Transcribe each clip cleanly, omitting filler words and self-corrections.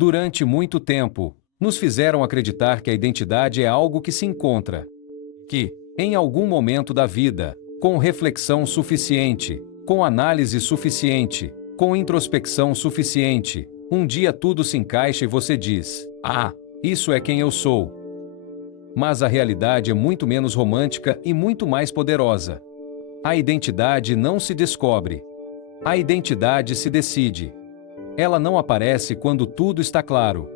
durante muito tempo, nos fizeram acreditar que a identidade é algo que se encontra, que, em algum momento da vida, com reflexão suficiente, com análise suficiente, com introspecção suficiente, um dia tudo se encaixa e você diz: "Ah, isso é quem eu sou." Mas a realidade é muito menos romântica e muito mais poderosa. A identidade não se descobre. A identidade se decide. Ela não aparece quando tudo está claro.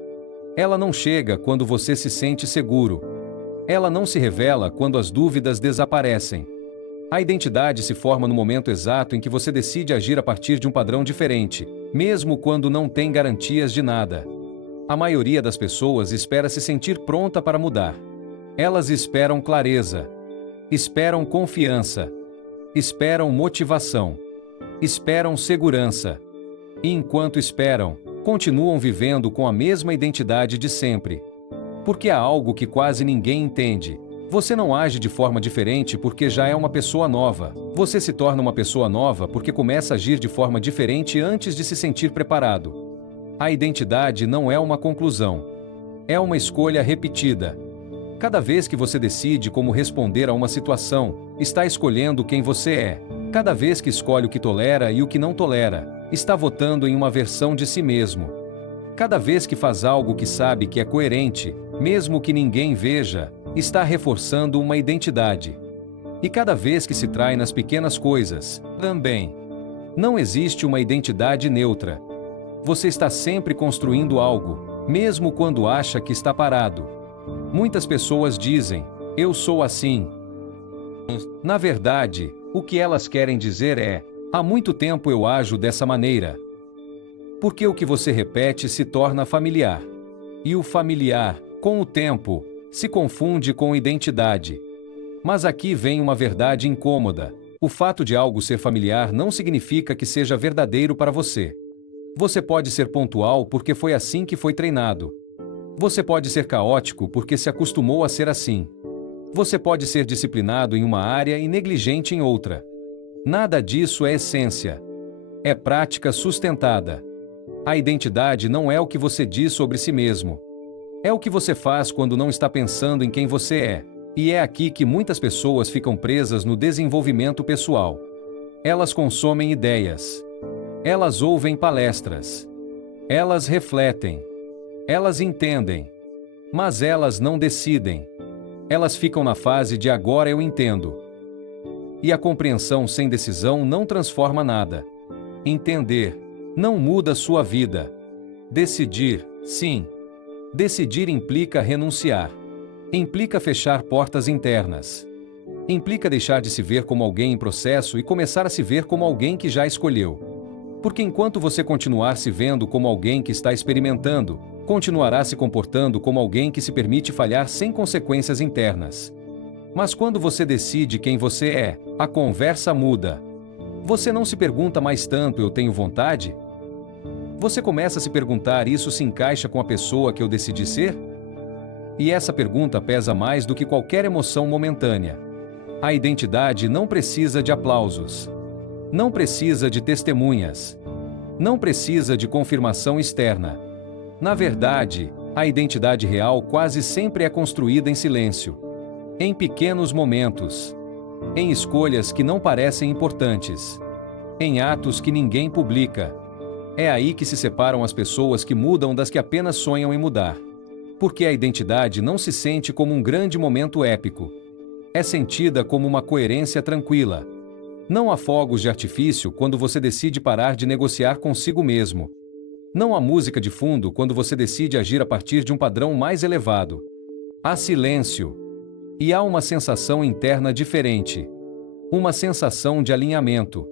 Ela não chega quando você se sente seguro. Ela não se revela quando as dúvidas desaparecem. A identidade se forma no momento exato em que você decide agir a partir de um padrão diferente, mesmo quando não tem garantias de nada. A maioria das pessoas espera se sentir pronta para mudar. Elas esperam clareza, esperam confiança, esperam motivação, esperam segurança. E enquanto esperam, continuam vivendo com a mesma identidade de sempre. Porque há algo que quase ninguém entende. Você não age de forma diferente porque já é uma pessoa nova. Você se torna uma pessoa nova porque começa a agir de forma diferente antes de se sentir preparado. A identidade não é uma conclusão. É uma escolha repetida. Cada vez que você decide como responder a uma situação, está escolhendo quem você é. Cada vez que escolhe o que tolera e o que não tolera, está votando em uma versão de si mesmo. Cada vez que faz algo que sabe que é coerente, mesmo que ninguém veja, está reforçando uma identidade. E cada vez que se trai nas pequenas coisas, também. Não existe uma identidade neutra. Você está sempre construindo algo, mesmo quando acha que está parado. Muitas pessoas dizem: "Eu sou assim." Na verdade, o que elas querem dizer é: "Há muito tempo eu ajo dessa maneira." Porque o que você repete se torna familiar. E o familiar, com o tempo, se confunde com identidade. Mas aqui vem uma verdade incômoda. O fato de algo ser familiar não significa que seja verdadeiro para você. Você pode ser pontual porque foi assim que foi treinado. Você pode ser caótico porque se acostumou a ser assim. Você pode ser disciplinado em uma área e negligente em outra. Nada disso é essência. É prática sustentada. A identidade não é o que você diz sobre si mesmo. É o que você faz quando não está pensando em quem você é. E é aqui que muitas pessoas ficam presas no desenvolvimento pessoal. Elas consomem ideias. Elas ouvem palestras. Elas refletem. Elas entendem. Mas elas não decidem. Elas ficam na fase de "agora eu entendo." E a compreensão sem decisão não transforma nada. Entender não muda sua vida. Decidir, sim. Decidir implica renunciar. Implica fechar portas internas. Implica deixar de se ver como alguém em processo e começar a se ver como alguém que já escolheu. Porque enquanto você continuar se vendo como alguém que está experimentando, continuará se comportando como alguém que se permite falhar sem consequências internas. Mas quando você decide quem você é, a conversa muda. Você não se pergunta mais tanto "eu tenho vontade?" Você começa a se perguntar "isso se encaixa com a pessoa que eu decidi ser?" E essa pergunta pesa mais do que qualquer emoção momentânea. A identidade não precisa de aplausos. Não precisa de testemunhas. Não precisa de confirmação externa. Na verdade, a identidade real quase sempre é construída em silêncio. Em pequenos momentos. Em escolhas que não parecem importantes. Em atos que ninguém publica. É aí que se separam as pessoas que mudam das que apenas sonham em mudar. Porque a identidade não se sente como um grande momento épico. É sentida como uma coerência tranquila. Não há fogos de artifício quando você decide parar de negociar consigo mesmo. Não há música de fundo quando você decide agir a partir de um padrão mais elevado. Há silêncio. E há uma sensação interna diferente. Uma sensação de alinhamento.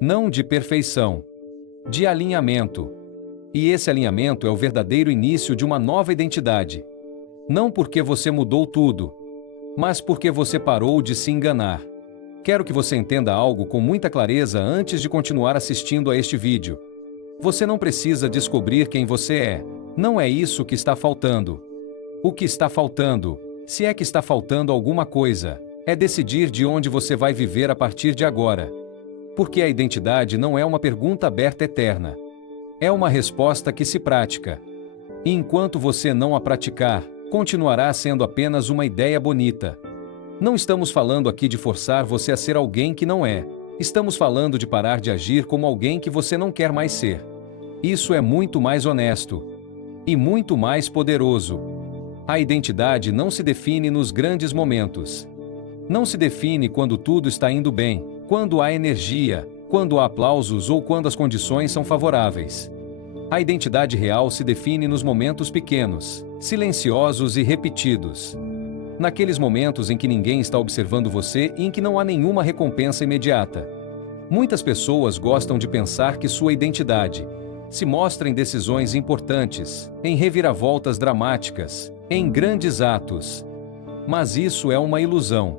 Não de perfeição. De alinhamento. E esse alinhamento é o verdadeiro início de uma nova identidade. Não porque você mudou tudo, mas porque você parou de se enganar. Quero que você entenda algo com muita clareza antes de continuar assistindo a este vídeo. Você não precisa descobrir quem você é. Não é isso que está faltando. O que está faltando, se é que está faltando alguma coisa, é decidir de onde você vai viver a partir de agora. Porque a identidade não é uma pergunta aberta eterna. É uma resposta que se pratica. E enquanto você não a praticar, continuará sendo apenas uma ideia bonita. Não estamos falando aqui de forçar você a ser alguém que não é. Estamos falando de parar de agir como alguém que você não quer mais ser. Isso é muito mais honesto. E muito mais poderoso. A identidade não se define nos grandes momentos. Não se define quando tudo está indo bem, quando há energia, quando há aplausos ou quando as condições são favoráveis. A identidade real se define nos momentos pequenos, silenciosos e repetidos. Naqueles momentos em que ninguém está observando você e em que não há nenhuma recompensa imediata. Muitas pessoas gostam de pensar que sua identidade se mostra em decisões importantes, em reviravoltas dramáticas, em grandes atos. Mas isso é uma ilusão.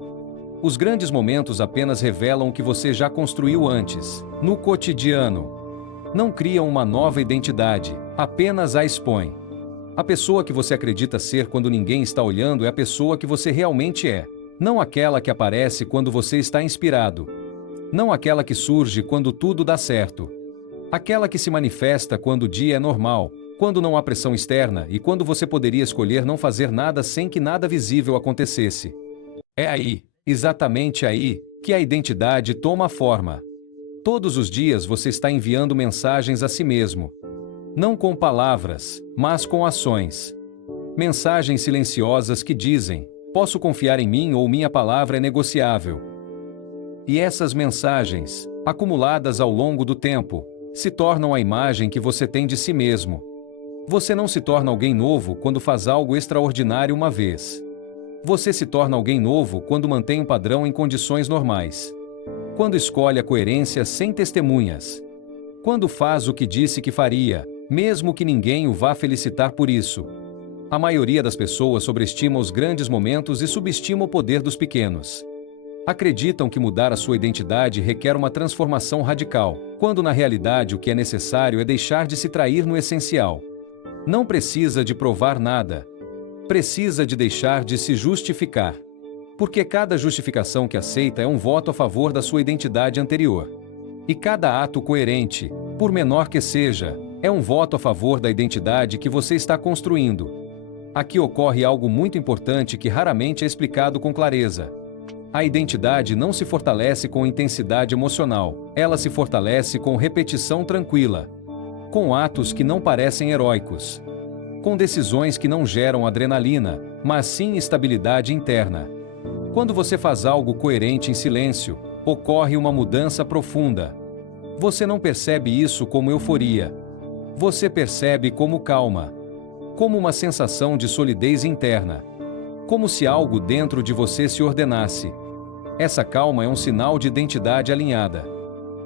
Os grandes momentos apenas revelam o que você já construiu antes, no cotidiano. Não criam uma nova identidade, apenas a expõem. A pessoa que você acredita ser quando ninguém está olhando é a pessoa que você realmente é, não aquela que aparece quando você está inspirado. Não aquela que surge quando tudo dá certo. Aquela que se manifesta quando o dia é normal, quando não há pressão externa e quando você poderia escolher não fazer nada sem que nada visível acontecesse. É aí, exatamente aí, que a identidade toma forma. Todos os dias você está enviando mensagens a si mesmo. Não com palavras, mas com ações. Mensagens silenciosas que dizem: posso confiar em mim ou minha palavra é negociável. E essas mensagens, acumuladas ao longo do tempo, se tornam a imagem que você tem de si mesmo. Você não se torna alguém novo quando faz algo extraordinário uma vez. Você se torna alguém novo quando mantém um padrão em condições normais. Quando escolhe a coerência sem testemunhas. Quando faz o que disse que faria, mesmo que ninguém o vá felicitar por isso. A maioria das pessoas sobreestima os grandes momentos e subestima o poder dos pequenos. Acreditam que mudar a sua identidade requer uma transformação radical, quando na realidade o que é necessário é deixar de se trair no essencial. Não precisa de provar nada. Precisa de deixar de se justificar. Porque cada justificação que aceita é um voto a favor da sua identidade anterior. E cada ato coerente, por menor que seja, é um voto a favor da identidade que você está construindo. Aqui ocorre algo muito importante que raramente é explicado com clareza. A identidade não se fortalece com intensidade emocional, ela se fortalece com repetição tranquila. Com atos que não parecem heróicos. Com decisões que não geram adrenalina, mas sim estabilidade interna. Quando você faz algo coerente em silêncio, ocorre uma mudança profunda. Você não percebe isso como euforia. Você percebe como calma. Como uma sensação de solidez interna. Como se algo dentro de você se ordenasse. Essa calma é um sinal de identidade alinhada.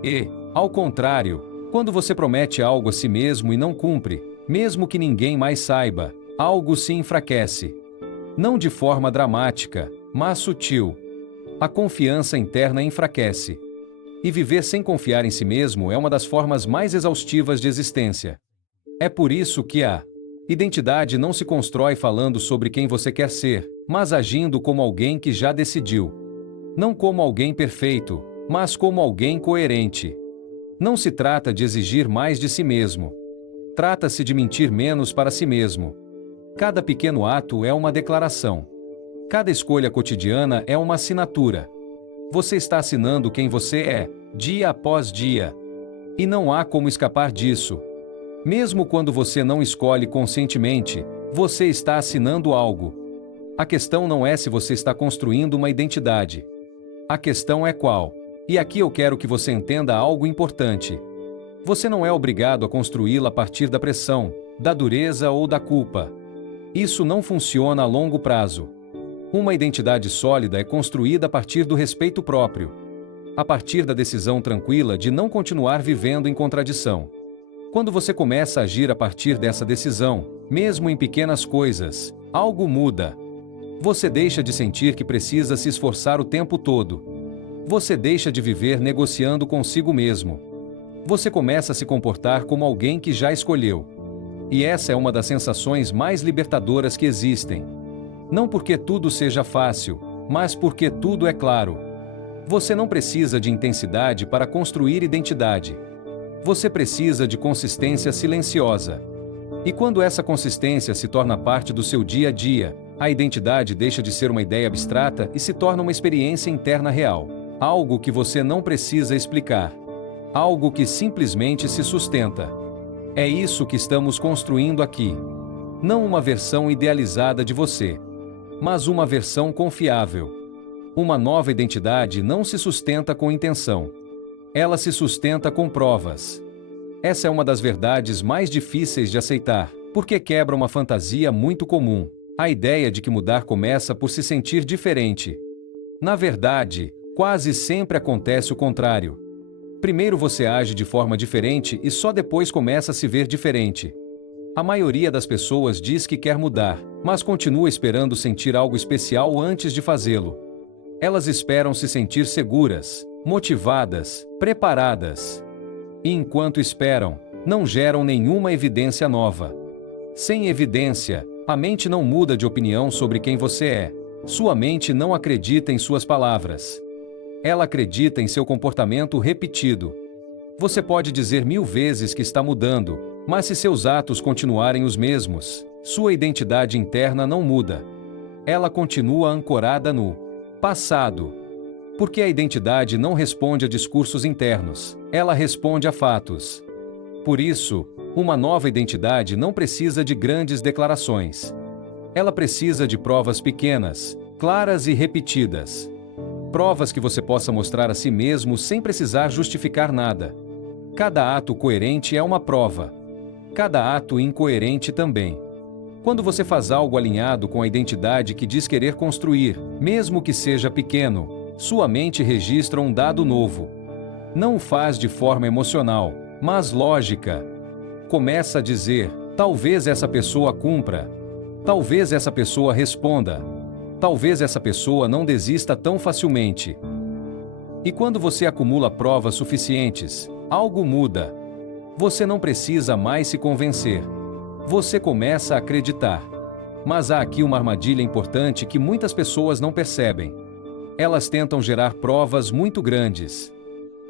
E, ao contrário, quando você promete algo a si mesmo e não cumpre, mesmo que ninguém mais saiba, algo se enfraquece. Não de forma dramática, mas sutil. A confiança interna enfraquece. E viver sem confiar em si mesmo é uma das formas mais exaustivas de existência. É por isso que a identidade não se constrói falando sobre quem você quer ser, mas agindo como alguém que já decidiu. Não como alguém perfeito, mas como alguém coerente. Não se trata de exigir mais de si mesmo. Trata-se de mentir menos para si mesmo. Cada pequeno ato é uma declaração. Cada escolha cotidiana é uma assinatura. Você está assinando quem você é, dia após dia. E não há como escapar disso. Mesmo quando você não escolhe conscientemente, você está assinando algo. A questão não é se você está construindo uma identidade. A questão é qual. E aqui eu quero que você entenda algo importante. Você não é obrigado a construí-la a partir da pressão, da dureza ou da culpa. Isso não funciona a longo prazo. Uma identidade sólida é construída a partir do respeito próprio. A partir da decisão tranquila de não continuar vivendo em contradição. Quando você começa a agir a partir dessa decisão, mesmo em pequenas coisas, algo muda. Você deixa de sentir que precisa se esforçar o tempo todo. Você deixa de viver negociando consigo mesmo. Você começa a se comportar como alguém que já escolheu. E essa é uma das sensações mais libertadoras que existem. Não porque tudo seja fácil, mas porque tudo é claro. Você não precisa de intensidade para construir identidade. Você precisa de consistência silenciosa. E quando essa consistência se torna parte do seu dia a dia, a identidade deixa de ser uma ideia abstrata e se torna uma experiência interna real. Algo que você não precisa explicar. Algo que simplesmente se sustenta. É isso que estamos construindo aqui. Não uma versão idealizada de você, mas uma versão confiável. Uma nova identidade não se sustenta com intenção. Ela se sustenta com provas. Essa é uma das verdades mais difíceis de aceitar, porque quebra uma fantasia muito comum, a ideia de que mudar começa por se sentir diferente. Na verdade, quase sempre acontece o contrário. Primeiro você age de forma diferente e só depois começa a se ver diferente. A maioria das pessoas diz que quer mudar, mas continua esperando sentir algo especial antes de fazê-lo. Elas esperam se sentir seguras, motivadas, preparadas. E enquanto esperam, não geram nenhuma evidência nova. Sem evidência, a mente não muda de opinião sobre quem você é. Sua mente não acredita em suas palavras. Ela acredita em seu comportamento repetido. Você pode dizer 1000 vezes que está mudando, mas se seus atos continuarem os mesmos, sua identidade interna não muda. Ela continua ancorada no passado. Porque a identidade não responde a discursos internos, ela responde a fatos. Por isso, uma nova identidade não precisa de grandes declarações. Ela precisa de provas pequenas, claras e repetidas. Provas que você possa mostrar a si mesmo sem precisar justificar nada. Cada ato coerente é uma prova. Cada ato incoerente também. Quando você faz algo alinhado com a identidade que diz querer construir, mesmo que seja pequeno, sua mente registra um dado novo. Não o faz de forma emocional, mas lógica. Começa a dizer, talvez essa pessoa cumpra. Talvez essa pessoa responda. Talvez essa pessoa não desista tão facilmente. E quando você acumula provas suficientes, algo muda. Você não precisa mais se convencer. Você começa a acreditar. Mas há aqui uma armadilha importante que muitas pessoas não percebem. Elas tentam gerar provas muito grandes.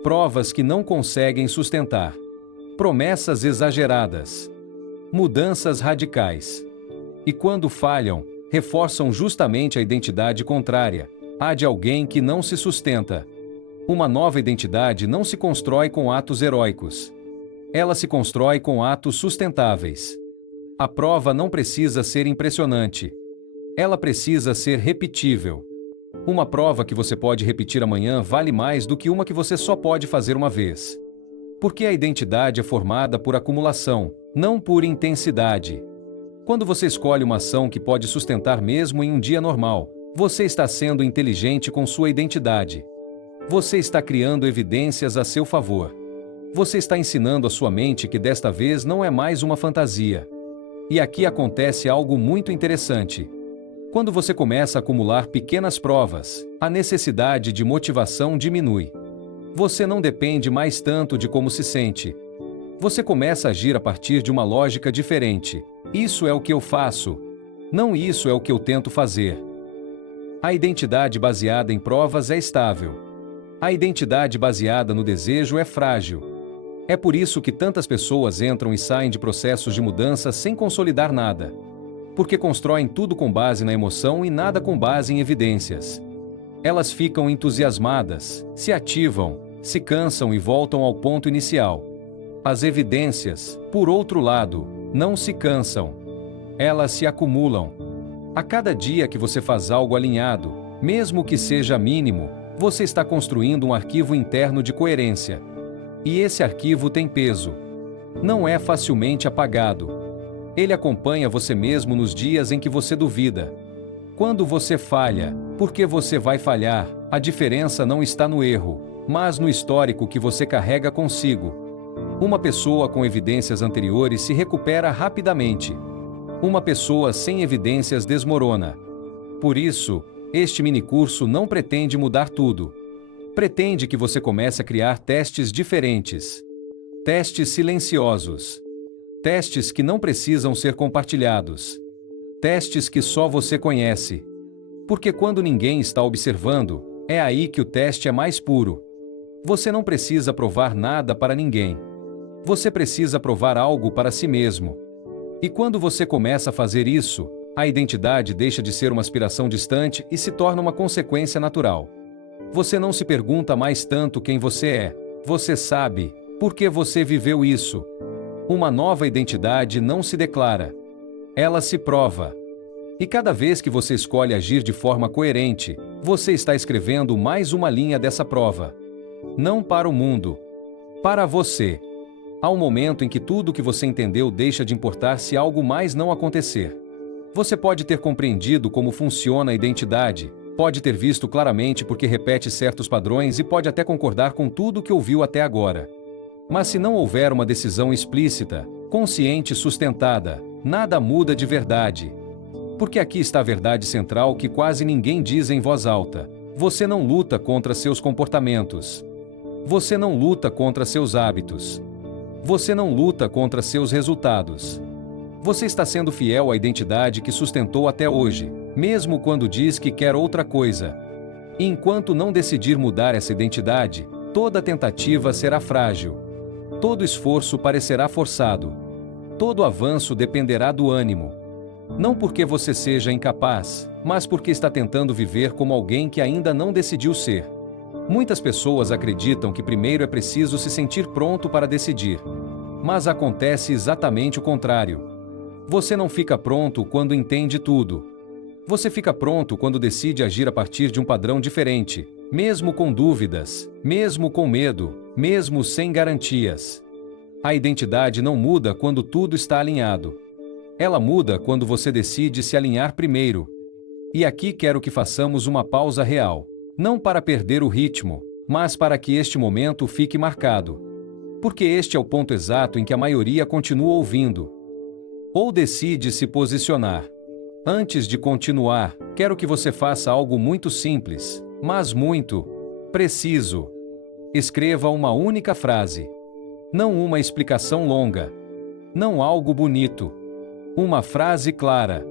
Provas que não conseguem sustentar. Promessas exageradas. Mudanças radicais. E quando falham, reforçam justamente a identidade contrária, a de alguém que não se sustenta. Uma nova identidade não se constrói com atos heróicos. Ela se constrói com atos sustentáveis. A prova não precisa ser impressionante. Ela precisa ser repetível. Uma prova que você pode repetir amanhã vale mais do que uma que você só pode fazer uma vez. Porque a identidade é formada por acumulação, não por intensidade. Quando você escolhe uma ação que pode sustentar mesmo em um dia normal, você está sendo inteligente com sua identidade. Você está criando evidências a seu favor. Você está ensinando a sua mente que desta vez não é mais uma fantasia. E aqui acontece algo muito interessante. Quando você começa a acumular pequenas provas, a necessidade de motivação diminui. Você não depende mais tanto de como se sente. Você começa a agir a partir de uma lógica diferente. Isso é o que eu faço. Não isso é o que eu tento fazer. A identidade baseada em provas é estável. A identidade baseada no desejo é frágil. É por isso que tantas pessoas entram e saem de processos de mudança sem consolidar nada. Porque constroem tudo com base na emoção e nada com base em evidências. Elas ficam entusiasmadas, se ativam, se cansam e voltam ao ponto inicial. As evidências, por outro lado, não se cansam. Elas se acumulam. A cada dia que você faz algo alinhado, mesmo que seja mínimo, você está construindo um arquivo interno de coerência. E esse arquivo tem peso. Não é facilmente apagado. Ele acompanha você mesmo nos dias em que você duvida. Quando você falha, porque você vai falhar, a diferença não está no erro, mas no histórico que você carrega consigo. Uma pessoa com evidências anteriores se recupera rapidamente. Uma pessoa sem evidências desmorona. Por isso, este minicurso não pretende mudar tudo. Pretende que você comece a criar testes diferentes. Testes silenciosos. Testes que não precisam ser compartilhados. Testes que só você conhece. Porque quando ninguém está observando, é aí que o teste é mais puro. Você não precisa provar nada para ninguém. Você precisa provar algo para si mesmo. E quando você começa a fazer isso, a identidade deixa de ser uma aspiração distante e se torna uma consequência natural. Você não se pergunta mais tanto quem você é, você sabe, porque você viveu isso. Uma nova identidade não se declara, ela se prova. E cada vez que você escolhe agir de forma coerente, você está escrevendo mais uma linha dessa prova. Não para o mundo, para você. Há um momento em que tudo o que você entendeu deixa de importar se algo mais não acontecer. Você pode ter compreendido como funciona a identidade, pode ter visto claramente porque repete certos padrões e pode até concordar com tudo o que ouviu até agora. Mas se não houver uma decisão explícita, consciente e sustentada, nada muda de verdade. Porque aqui está a verdade central que quase ninguém diz em voz alta. Você não luta contra seus comportamentos. Você não luta contra seus hábitos. Você não luta contra seus resultados. Você está sendo fiel à identidade que sustentou até hoje, mesmo quando diz que quer outra coisa. E enquanto não decidir mudar essa identidade, toda tentativa será frágil. Todo esforço parecerá forçado. Todo avanço dependerá do ânimo. Não porque você seja incapaz, mas porque está tentando viver como alguém que ainda não decidiu ser. Muitas pessoas acreditam que primeiro é preciso se sentir pronto para decidir. Mas acontece exatamente o contrário. Você não fica pronto quando entende tudo. Você fica pronto quando decide agir a partir de um padrão diferente, mesmo com dúvidas, mesmo com medo, mesmo sem garantias. A identidade não muda quando tudo está alinhado. Ela muda quando você decide se alinhar primeiro. E aqui quero que façamos uma pausa real. Não para perder o ritmo, mas para que este momento fique marcado. Porque este é o ponto exato em que a maioria continua ouvindo. Ou decide se posicionar. Antes de continuar, quero que você faça algo muito simples, mas muito preciso. Escreva uma única frase. Não uma explicação longa. Não algo bonito. Uma frase clara.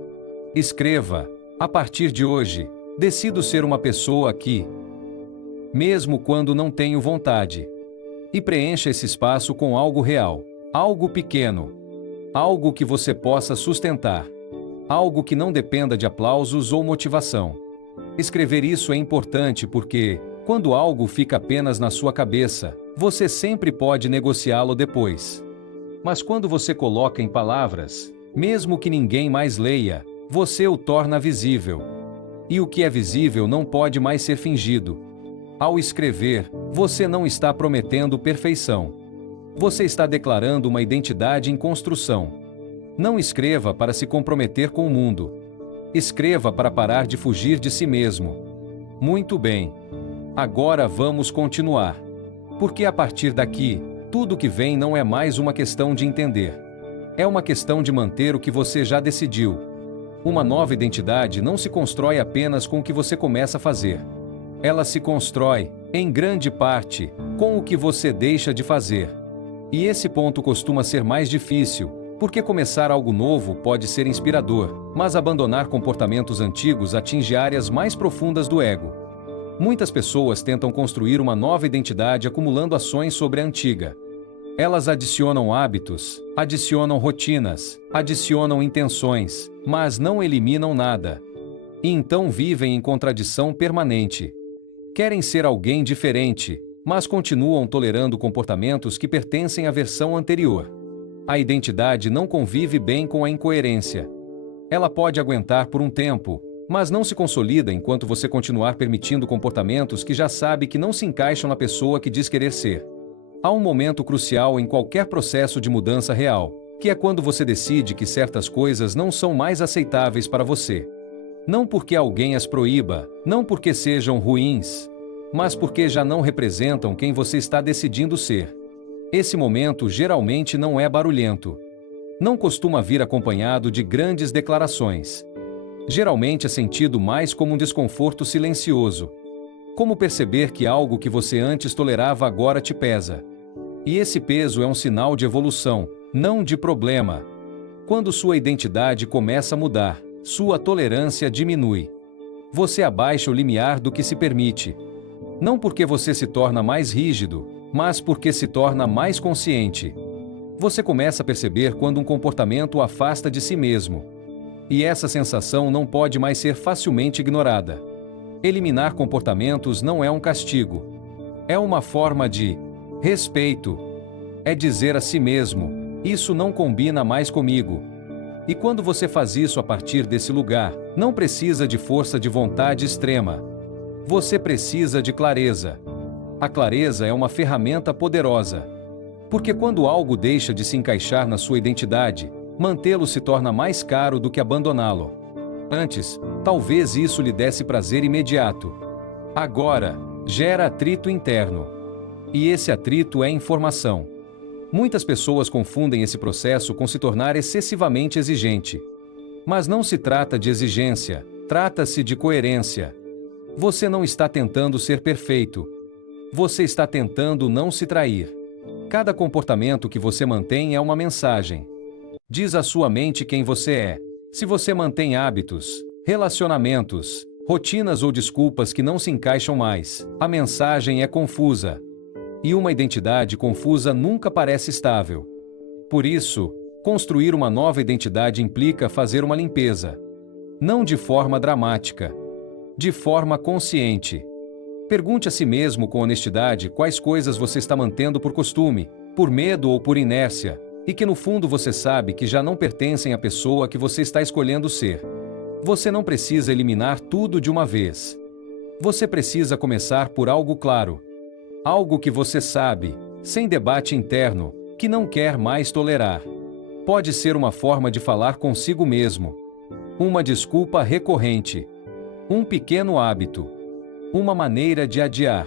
Escreva: a partir de hoje, decido ser uma pessoa que, mesmo quando não tenho vontade. E preencha esse espaço com algo real, algo pequeno, algo que você possa sustentar, algo que não dependa de aplausos ou motivação. Escrever isso é importante porque, quando algo fica apenas na sua cabeça, você sempre pode negociá-lo depois. Mas quando você coloca em palavras, mesmo que ninguém mais leia, você o torna visível. E o que é visível não pode mais ser fingido. Ao escrever, você não está prometendo perfeição. Você está declarando uma identidade em construção. Não escreva para se comprometer com o mundo. Escreva para parar de fugir de si mesmo. Muito bem. Agora vamos continuar. Porque a partir daqui, tudo que vem não é mais uma questão de entender. É uma questão de manter o que você já decidiu. Uma nova identidade não se constrói apenas com o que você começa a fazer. Ela se constrói, em grande parte, com o que você deixa de fazer. E esse ponto costuma ser mais difícil, porque começar algo novo pode ser inspirador, mas abandonar comportamentos antigos atinge áreas mais profundas do ego. Muitas pessoas tentam construir uma nova identidade acumulando ações sobre a antiga. Elas adicionam hábitos, adicionam rotinas, adicionam intenções, mas não eliminam nada. E então vivem em contradição permanente. Querem ser alguém diferente, mas continuam tolerando comportamentos que pertencem à versão anterior. A identidade não convive bem com a incoerência. Ela pode aguentar por um tempo, mas não se consolida enquanto você continuar permitindo comportamentos que já sabe que não se encaixam na pessoa que diz querer ser. Há um momento crucial em qualquer processo de mudança real, que é quando você decide que certas coisas não são mais aceitáveis para você. Não porque alguém as proíba, não porque sejam ruins, mas porque já não representam quem você está decidindo ser. Esse momento geralmente não é barulhento. Não costuma vir acompanhado de grandes declarações. Geralmente é sentido mais como um desconforto silencioso. Como perceber que algo que você antes tolerava agora te pesa. E esse peso é um sinal de evolução, não de problema. Quando sua identidade começa a mudar, sua tolerância diminui. Você abaixa o limiar do que se permite. Não porque você se torna mais rígido, mas porque se torna mais consciente. Você começa a perceber quando um comportamento o afasta de si mesmo. E essa sensação não pode mais ser facilmente ignorada. Eliminar comportamentos não é um castigo. É uma forma de respeito. É dizer a si mesmo: isso não combina mais comigo. E quando você faz isso a partir desse lugar, não precisa de força de vontade extrema. Você precisa de clareza. A clareza é uma ferramenta poderosa. Porque quando algo deixa de se encaixar na sua identidade, mantê-lo se torna mais caro do que abandoná-lo. Antes, talvez isso lhe desse prazer imediato. Agora, gera atrito interno. E esse atrito é informação. Muitas pessoas confundem esse processo com se tornar excessivamente exigente. Mas não se trata de exigência, trata-se de coerência. Você não está tentando ser perfeito. Você está tentando não se trair. Cada comportamento que você mantém é uma mensagem. Diz à sua mente quem você é. Se você mantém hábitos, relacionamentos, rotinas ou desculpas que não se encaixam mais, a mensagem é confusa. E uma identidade confusa nunca parece estável. Por isso, construir uma nova identidade implica fazer uma limpeza. Não de forma dramática. De forma consciente. Pergunte a si mesmo com honestidade quais coisas você está mantendo por costume, por medo ou por inércia, e que no fundo você sabe que já não pertencem à pessoa que você está escolhendo ser. Você não precisa eliminar tudo de uma vez. Você precisa começar por algo claro. Algo que você sabe, sem debate interno, que não quer mais tolerar. Pode ser uma forma de falar consigo mesmo. Uma desculpa recorrente. Um pequeno hábito. Uma maneira de adiar.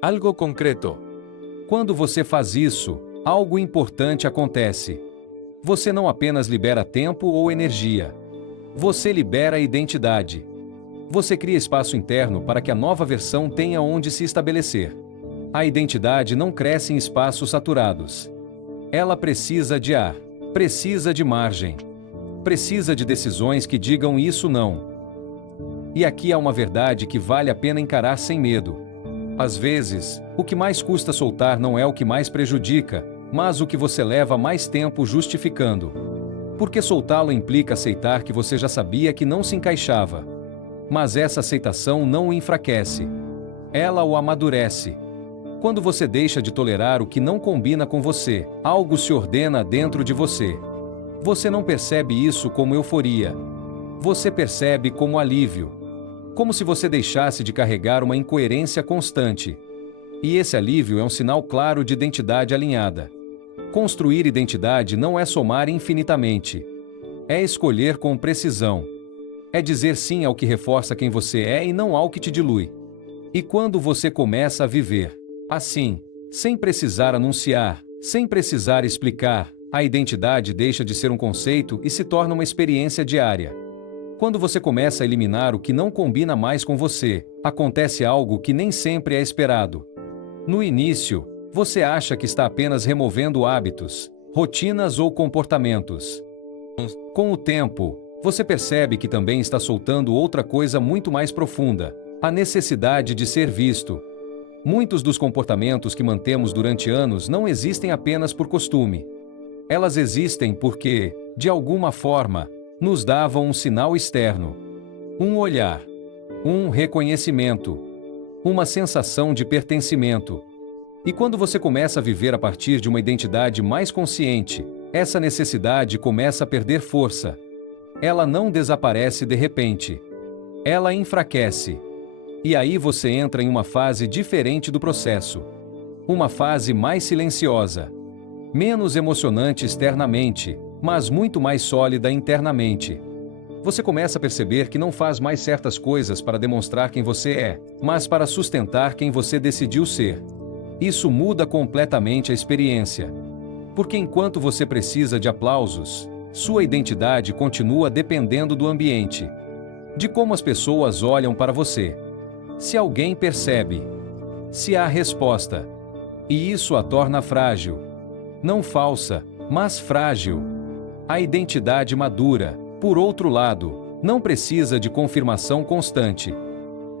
Algo concreto. Quando você faz isso, algo importante acontece. Você não apenas libera tempo ou energia. Você libera identidade. Você cria espaço interno para que a nova versão tenha onde se estabelecer. A identidade não cresce em espaços saturados. Ela precisa de ar. Precisa de margem. Precisa de decisões que digam isso não. E aqui há uma verdade que vale a pena encarar sem medo. Às vezes, o que mais custa soltar não é o que mais prejudica, mas o que você leva mais tempo justificando. Porque soltá-lo implica aceitar que você já sabia que não se encaixava. Mas essa aceitação não o enfraquece. Ela o amadurece. Quando você deixa de tolerar o que não combina com você, algo se ordena dentro de você. Você não percebe isso como euforia. Você percebe como alívio. Como se você deixasse de carregar uma incoerência constante. E esse alívio é um sinal claro de identidade alinhada. Construir identidade não é somar infinitamente. É escolher com precisão. É dizer sim ao que reforça quem você é e não ao que te dilui. E quando você começa a viver assim, sem precisar anunciar, sem precisar explicar, a identidade deixa de ser um conceito e se torna uma experiência diária. Quando você começa a eliminar o que não combina mais com você, acontece algo que nem sempre é esperado. No início, você acha que está apenas removendo hábitos, rotinas ou comportamentos. Com o tempo, você percebe que também está soltando outra coisa muito mais profunda: a necessidade de ser visto. Muitos dos comportamentos que mantemos durante anos não existem apenas por costume. Elas existem porque, de alguma forma, nos davam um sinal externo. Um olhar. Um reconhecimento. Uma sensação de pertencimento. E quando você começa a viver a partir de uma identidade mais consciente, essa necessidade começa a perder força. Ela não desaparece de repente. Ela enfraquece. E aí você entra em uma fase diferente do processo. Uma fase mais silenciosa. Menos emocionante externamente, mas muito mais sólida internamente. Você começa a perceber que não faz mais certas coisas para demonstrar quem você é, mas para sustentar quem você decidiu ser. Isso muda completamente a experiência. Porque enquanto você precisa de aplausos, sua identidade continua dependendo do ambiente. De como as pessoas olham para você. Se alguém percebe. Se há resposta. E isso a torna frágil. Não falsa, mas frágil. A identidade madura, por outro lado, não precisa de confirmação constante.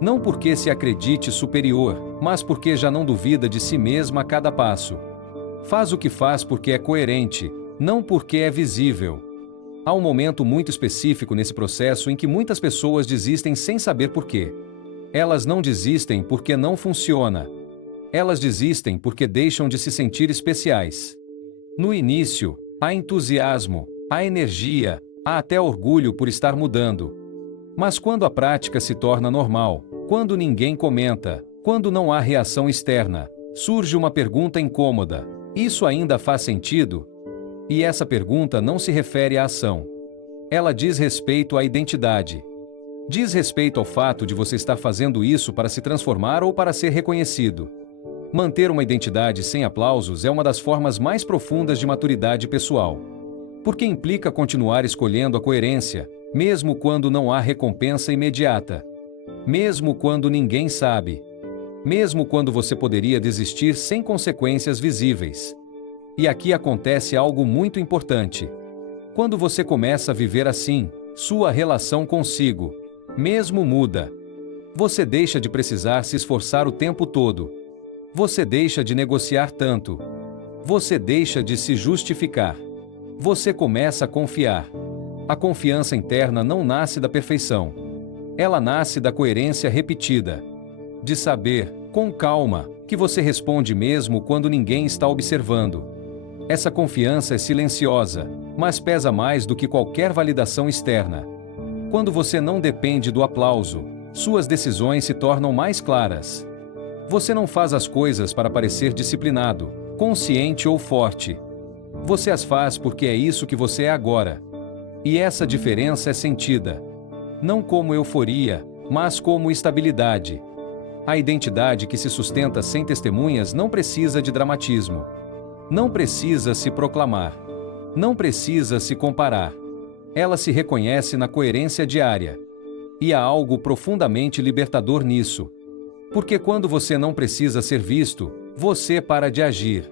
Não porque se acredite superior, mas porque já não duvida de si mesma a cada passo. Faz o que faz porque é coerente, não porque é visível. Há um momento muito específico nesse processo em que muitas pessoas desistem sem saber por quê. Elas não desistem porque não funciona. Elas desistem porque deixam de se sentir especiais. No início, há entusiasmo, há energia, há até orgulho por estar mudando. Mas quando a prática se torna normal, quando ninguém comenta, quando não há reação externa, surge uma pergunta incômoda: isso ainda faz sentido? E essa pergunta não se refere à ação. Ela diz respeito à identidade. Diz respeito ao fato de você estar fazendo isso para se transformar ou para ser reconhecido. Manter uma identidade sem aplausos é uma das formas mais profundas de maturidade pessoal. Porque implica continuar escolhendo a coerência, mesmo quando não há recompensa imediata. Mesmo quando ninguém sabe. Mesmo quando você poderia desistir sem consequências visíveis. E aqui acontece algo muito importante. Quando você começa a viver assim, sua relação consigo mesmo muda. Você deixa de precisar se esforçar o tempo todo. Você deixa de negociar tanto. Você deixa de se justificar. Você começa a confiar. A confiança interna não nasce da perfeição. Ela nasce da coerência repetida. De saber, com calma, que você responde mesmo quando ninguém está observando. Essa confiança é silenciosa, mas pesa mais do que qualquer validação externa. Quando você não depende do aplauso, suas decisões se tornam mais claras. Você não faz as coisas para parecer disciplinado, consciente ou forte. Você as faz porque é isso que você é agora. E essa diferença é sentida. Não como euforia, mas como estabilidade. A identidade que se sustenta sem testemunhas não precisa de dramatismo. Não precisa se proclamar. Não precisa se comparar. Ela se reconhece na coerência diária. E há algo profundamente libertador nisso. Porque quando você não precisa ser visto, você para de agir.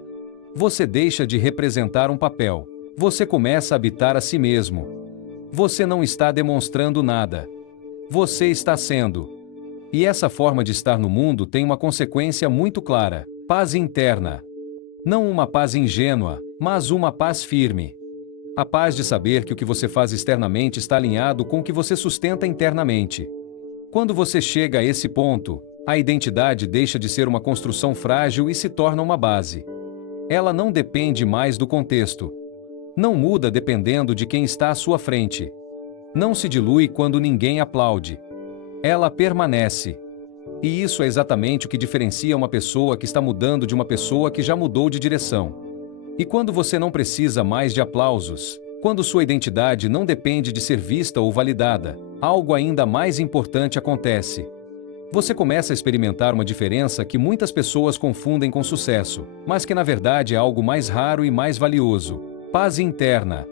Você deixa de representar um papel. Você começa a habitar a si mesmo. Você não está demonstrando nada. Você está sendo. E essa forma de estar no mundo tem uma consequência muito clara: paz interna. Não uma paz ingênua, mas uma paz firme. A paz de saber que o que você faz externamente está alinhado com o que você sustenta internamente. Quando você chega a esse ponto, a identidade deixa de ser uma construção frágil e se torna uma base. Ela não depende mais do contexto. Não muda dependendo de quem está à sua frente. Não se dilui quando ninguém aplaude. Ela permanece. E isso é exatamente o que diferencia uma pessoa que está mudando de uma pessoa que já mudou de direção. E quando você não precisa mais de aplausos, quando sua identidade não depende de ser vista ou validada, algo ainda mais importante acontece. Você começa a experimentar uma diferença que muitas pessoas confundem com sucesso, mas que na verdade é algo mais raro e mais valioso: paz interna.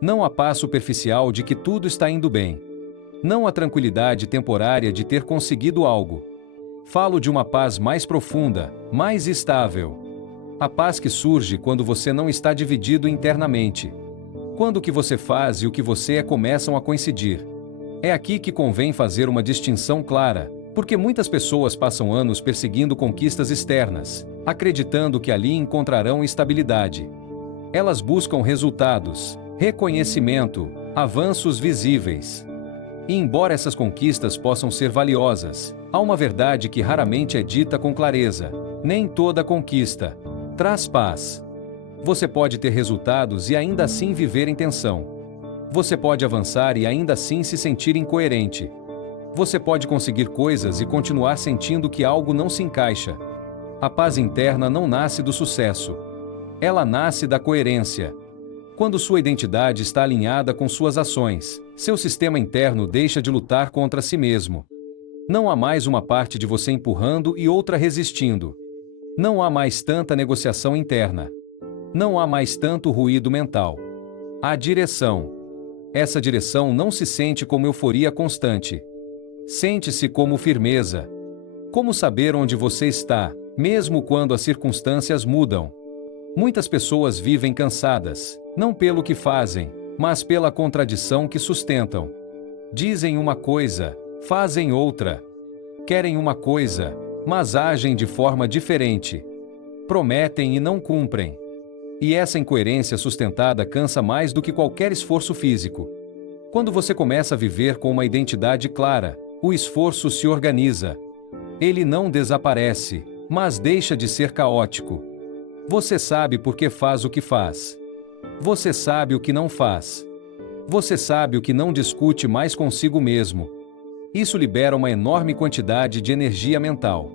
Não a paz superficial de que tudo está indo bem. Não a tranquilidade temporária de ter conseguido algo. Falo de uma paz mais profunda, mais estável. A paz que surge quando você não está dividido internamente. Quando o que você faz e o que você é começam a coincidir. É aqui que convém fazer uma distinção clara, porque muitas pessoas passam anos perseguindo conquistas externas, acreditando que ali encontrarão estabilidade. Elas buscam resultados, reconhecimento, avanços visíveis. E embora essas conquistas possam ser valiosas, há uma verdade que raramente é dita com clareza: nem toda conquista traz paz. Você pode ter resultados e ainda assim viver em tensão. Você pode avançar e ainda assim se sentir incoerente. Você pode conseguir coisas e continuar sentindo que algo não se encaixa. A paz interna não nasce do sucesso. Ela nasce da coerência. Quando sua identidade está alinhada com suas ações, seu sistema interno deixa de lutar contra si mesmo. Não há mais uma parte de você empurrando e outra resistindo. Não há mais tanta negociação interna. Não há mais tanto ruído mental. Há direção. Essa direção não se sente como euforia constante. Sente-se como firmeza. Como saber onde você está, mesmo quando as circunstâncias mudam. Muitas pessoas vivem cansadas, não pelo que fazem, mas pela contradição que sustentam. Dizem uma coisa, fazem outra. Querem uma coisa, mas agem de forma diferente. Prometem e não cumprem. E essa incoerência sustentada cansa mais do que qualquer esforço físico. Quando você começa a viver com uma identidade clara, o esforço se organiza. Ele não desaparece, mas deixa de ser caótico. Você sabe por que faz o que faz. Você sabe o que não faz. Você sabe o que não discute mais consigo mesmo. Isso libera uma enorme quantidade de energia mental.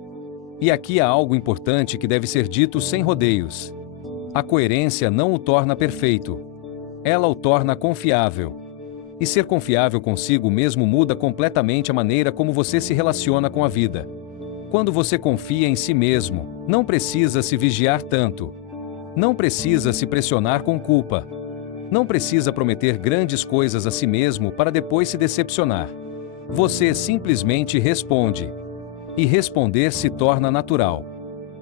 E aqui há algo importante que deve ser dito sem rodeios. A coerência não o torna perfeito. Ela o torna confiável. E ser confiável consigo mesmo muda completamente a maneira como você se relaciona com a vida. Quando você confia em si mesmo, não precisa se vigiar tanto. Não precisa se pressionar com culpa. Não precisa prometer grandes coisas a si mesmo para depois se decepcionar. Você simplesmente responde. E responder se torna natural.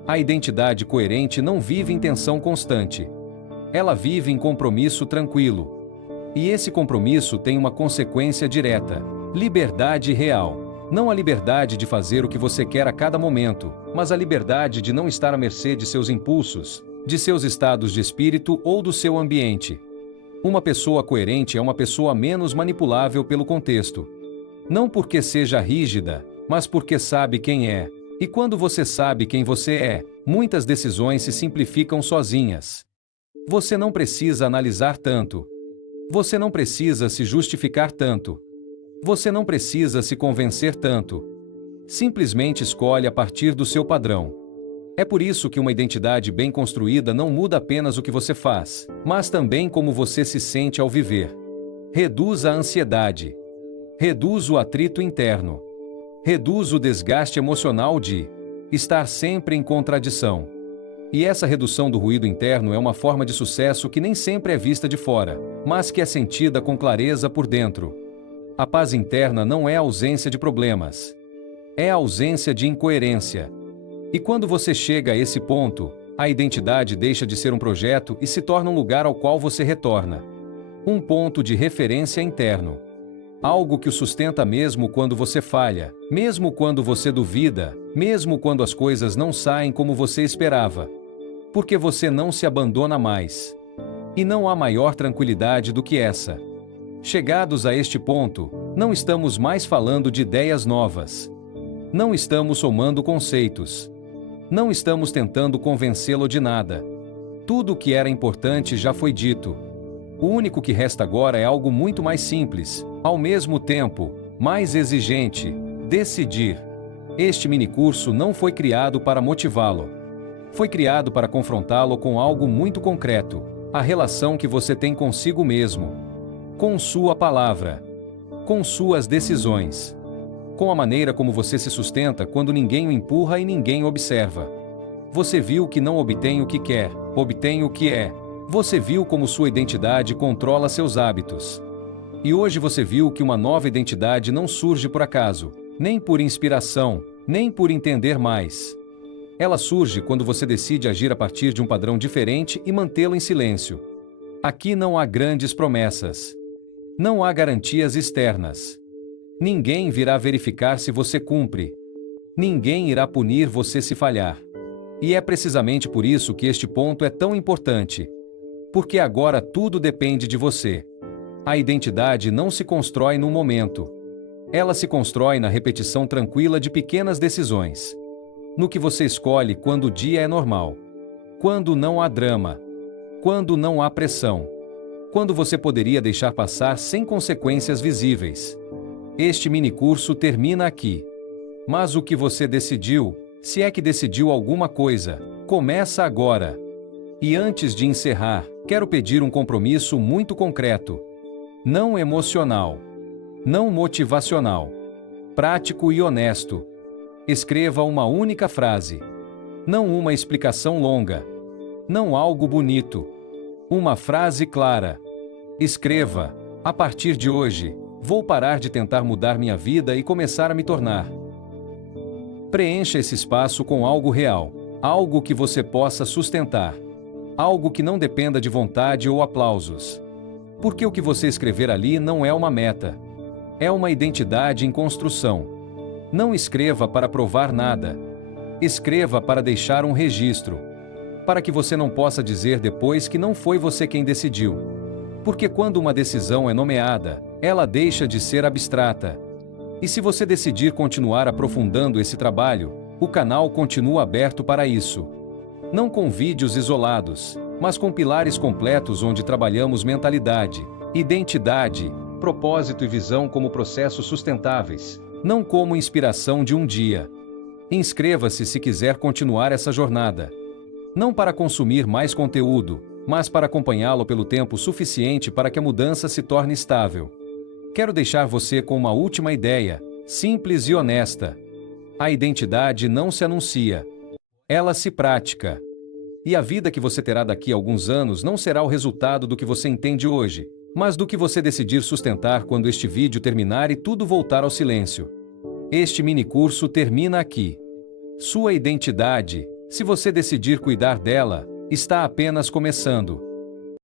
A identidade coerente não vive em tensão constante. Ela vive em compromisso tranquilo. E esse compromisso tem uma consequência direta: liberdade real. Não a liberdade de fazer o que você quer a cada momento, mas a liberdade de não estar à mercê de seus impulsos, de seus estados de espírito ou do seu ambiente. Uma pessoa coerente é uma pessoa menos manipulável pelo contexto. Não porque seja rígida, mas porque sabe quem é. E quando você sabe quem você é, muitas decisões se simplificam sozinhas. Você não precisa analisar tanto. Você não precisa se justificar tanto. Você não precisa se convencer tanto. Simplesmente escolhe a partir do seu padrão. É por isso que uma identidade bem construída não muda apenas o que você faz, mas também como você se sente ao viver. Reduz a ansiedade. Reduz o atrito interno. Reduz o desgaste emocional de estar sempre em contradição. E essa redução do ruído interno é uma forma de sucesso que nem sempre é vista de fora, mas que é sentida com clareza por dentro. A paz interna não é a ausência de problemas. É a ausência de incoerência. E quando você chega a esse ponto, a identidade deixa de ser um projeto e se torna um lugar ao qual você retorna. Um ponto de referência interno. Algo que o sustenta mesmo quando você falha, mesmo quando você duvida, mesmo quando as coisas não saem como você esperava. Porque você não se abandona mais. E não há maior tranquilidade do que essa. Chegados a este ponto, não estamos mais falando de ideias novas. Não estamos somando conceitos. Não estamos tentando convencê-lo de nada. Tudo o que era importante já foi dito. O único que resta agora é algo muito mais simples, ao mesmo tempo, mais exigente: decidir. Este minicurso não foi criado para motivá-lo. Foi criado para confrontá-lo com algo muito concreto: a relação que você tem consigo mesmo, com sua palavra, com suas decisões, com a maneira como você se sustenta quando ninguém o empurra e ninguém observa. Você viu que não obtém o que quer, obtém o que é. Você viu como sua identidade controla seus hábitos. E hoje você viu que uma nova identidade não surge por acaso, nem por inspiração, nem por entender mais. Ela surge quando você decide agir a partir de um padrão diferente e mantê-lo em silêncio. Aqui não há grandes promessas. Não há garantias externas. Ninguém virá verificar se você cumpre. Ninguém irá punir você se falhar. E é precisamente por isso que este ponto é tão importante. Porque agora tudo depende de você. A identidade não se constrói num momento. Ela se constrói na repetição tranquila de pequenas decisões. No que você escolhe quando o dia é normal. Quando não há drama. Quando não há pressão. Quando você poderia deixar passar sem consequências visíveis. Este minicurso termina aqui. Mas o que você decidiu, se é que decidiu alguma coisa, começa agora. E antes de encerrar, quero pedir um compromisso muito concreto. Não emocional. Não motivacional. Prático e honesto. Escreva uma única frase. Não uma explicação longa. Não algo bonito. Uma frase clara. Escreva: a partir de hoje, vou parar de tentar mudar minha vida e começar a me tornar. Preencha esse espaço com algo real, algo que você possa sustentar. Algo que não dependa de vontade ou aplausos. Porque o que você escrever ali não é uma meta. É uma identidade em construção. Não escreva para provar nada. Escreva para deixar um registro. para que você não possa dizer depois que não foi você quem decidiu. Porque quando uma decisão é nomeada, ela deixa de ser abstrata. E se você decidir continuar aprofundando esse trabalho, o canal continua aberto para isso. Não com vídeos isolados, mas com pilares completos onde trabalhamos mentalidade, identidade, propósito e visão como processos sustentáveis, não como inspiração de um dia. Inscreva-se se quiser continuar essa jornada. Não para consumir mais conteúdo, mas para acompanhá-lo pelo tempo suficiente para que a mudança se torne estável. Quero deixar você com uma última ideia, simples e honesta. A identidade não se anuncia. Ela se pratica. E a vida que você terá daqui a alguns anos não será o resultado do que você entende hoje, mas do que você decidir sustentar quando este vídeo terminar e tudo voltar ao silêncio. Este minicurso termina aqui. Sua identidade, se você decidir cuidar dela, está apenas começando.